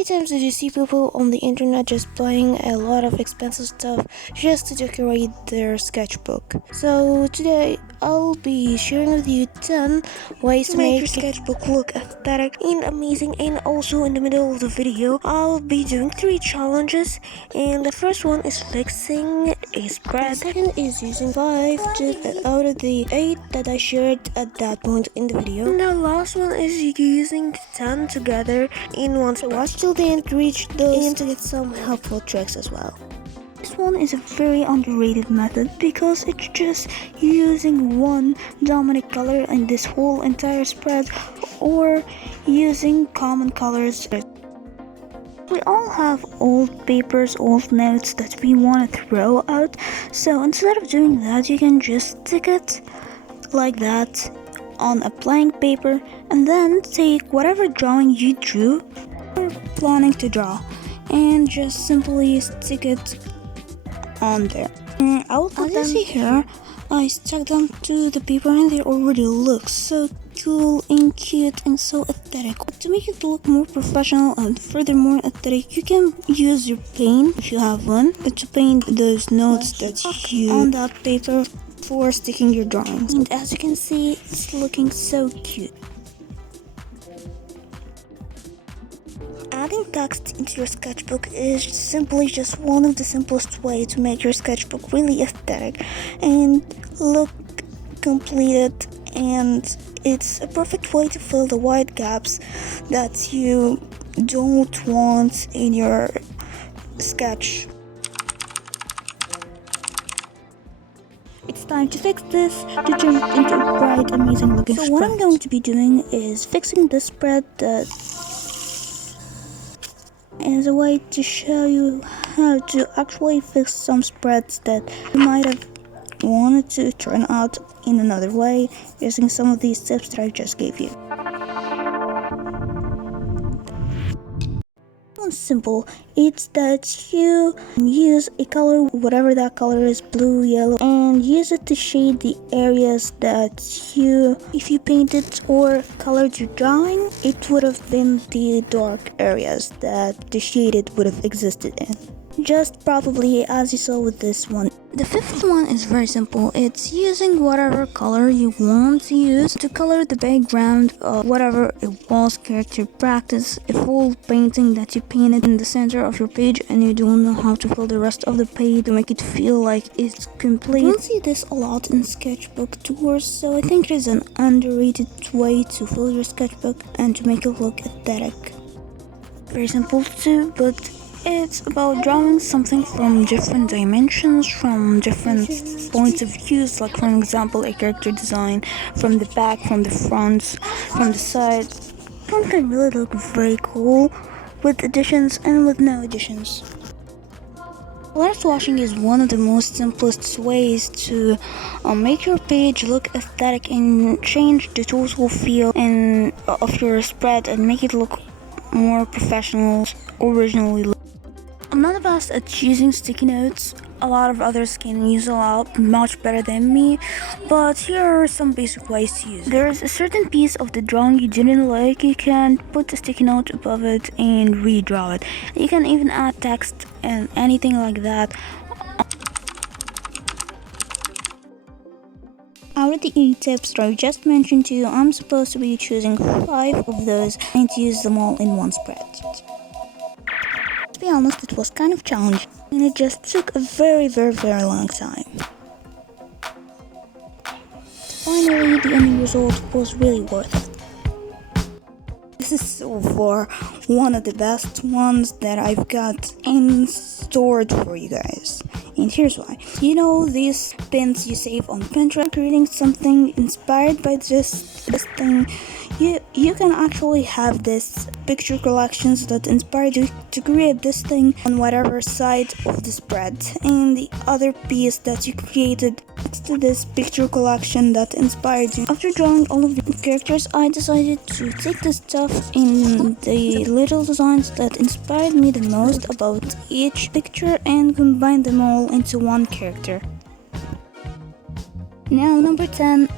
many times did you see people on the internet just buying a lot of expensive stuff just to decorate their sketchbook? So today I'll be sharing with you 10 ways to make your sketchbook look aesthetic and amazing. And also in the middle of the video I'll be doing 3 challenges, and the first one is fixing a spread. The second is using 5 tips out of the 8 that I shared at that point in the video. And the last one is using 10 together in one. So watch till the end to reach those and to get some helpful tricks as well. This one is a very underrated method because it's just using one dominant color in this whole entire spread, or using common colors. We all have old papers, old notes that we want to throw out, so instead of doing that, you can just stick it like that on a blank paper and then take whatever drawing you drew or planning to draw and just simply stick it on there. I will put them here. I stuck them to the paper and they already look so cool and cute and so aesthetic. To make it look more professional and furthermore aesthetic, you can use your paint if you have one to paint those notes that you on that paper for sticking your drawings. And as you can see, it's looking so cute. Adding text into your sketchbook is simply just one of the simplest ways to make your sketchbook really aesthetic and look completed, and it's a perfect way to fill the white gaps that you don't want in your sketch. It's time to fix this to turn it into a bright, amazing looking spread. So what I'm going to be doing is fixing this spread that as a way to show you how to actually fix some spreads that you might have wanted to turn out in another way using some of these tips that I just gave you. It's simple. It's that you use a color, whatever that color is, blue, yellow, and use it to shade the areas that if you painted or colored your drawing, it would have been the dark areas that the shaded would have existed in. Just probably as you saw with this one. The fifth one is very simple. It's using whatever color you want to use to color the background of whatever it was character practice, a full painting that you painted in the center of your page and you don't know how to fill the rest of the page to make it feel like it's complete. You don't see this a lot in sketchbook tours, so I think it is an underrated way to fill your sketchbook and to make it look aesthetic. Very simple too, but it's about drawing something from different dimensions, from different points of views, like for example a character design from the back, from the front, from the side. One can really look very cool with additions and with no additions. Color washing is one of the most simplest ways to make your page look aesthetic and change the total feel of your spread and make it look more professional, originally. I'm not the best at using sticky notes. A lot of others can use a lot much better than me, but here are some basic ways to use it. There's a certain piece of the drawing you didn't like, you can put a sticky note above it and redraw it. You can even add text and anything like that. Out of the 8 tips that I just mentioned to you, I'm supposed to be choosing 5 of those and to use them all in one spread. To be honest, it was kind of challenging and it just took a very long time. Finally, the ending result was really worth it. This is so far one of the best ones that I've got stored for you guys. And here's why. You know these pins you save on Pinterest, creating something inspired by this thing. You can actually have this picture collections that inspired you to create this thing on whatever side of the spread, and the other piece that you created next to this picture collection that inspired you. After drawing all of the characters, I decided to take the stuff in the little designs that inspired me the most about each picture and combine them all into one character. Now number 10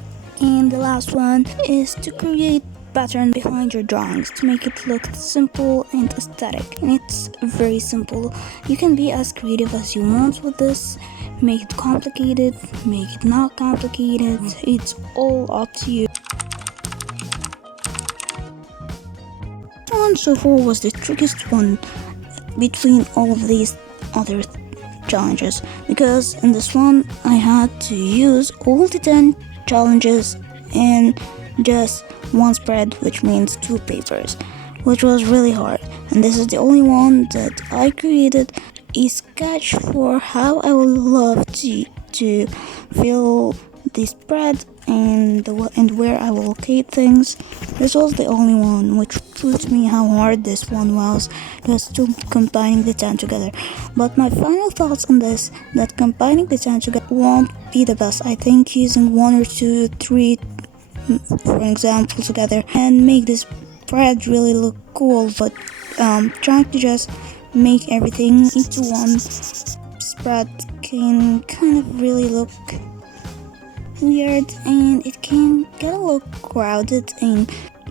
and the last one is to create pattern behind your drawings to make it look simple and aesthetic. And it's very simple. You can be as creative as you want with this. Make it complicated, make it not complicated. It's all up to you. This one so far was the trickiest one between all of these other challenges, because in this one I had to use all the 10 challenges in just one spread, which means 2 papers, which was really hard. And this is the only one that I created a sketch for how I would love to fill the spread and where I will locate things. This was the only one, which proves me how hard this one was, just to combining the 10 together. But my final thoughts on this, that combining the 10 together won't be the best. I think using 1 or 2, 3 for example together and make this spread really look cool, but trying to just make everything into one spread can kind of really look weird, and it can get a little crowded, and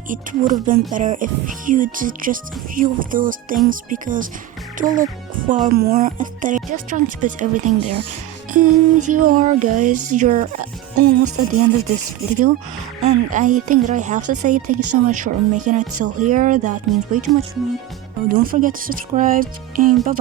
it would have been better if you did just a few of those things, because it will look far more aesthetic. Just trying to put everything there. And here you are, guys, you're almost at the end of this video, and I think that I have to say thank you so much for making it till here. That means way too much for me. So don't forget to subscribe, and bye bye.